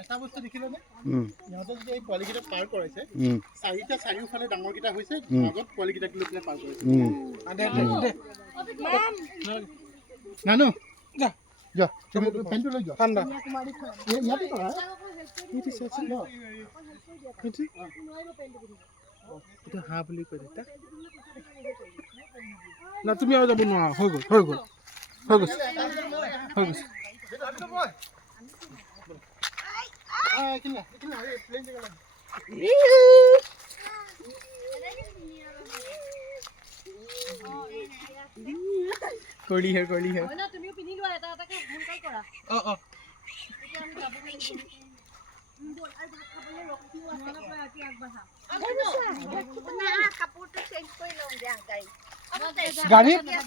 এটা বস্তু দেখিলে নে ইহঁতে যদি এই পোৱালিকেইটা পাৰ কৰাইছে চাৰিটা চাৰিওফালে ডাঙৰকেইটা হৈছে মাজত পোৱালিকেইটাক লৈ পেলাই পাৰ কৰিছে নানু যা যা তুমি পেনটো লৈ যোৱা ঠাণ্ডা ইয়াতে কৰা এটা হাঁহ বুলি কৈ দে না তুমি আৰু যাব নোৱাৰা হৈ গ'ল হৈ গৈছে Curly hair. না তুমিও পিনি লোৱা এটা এটাকে ভুলকাল কৰা Oh. না কাপোৰটো চেঞ্জ কৰি লওঁ দিয়া গাড়ী গাড়ীত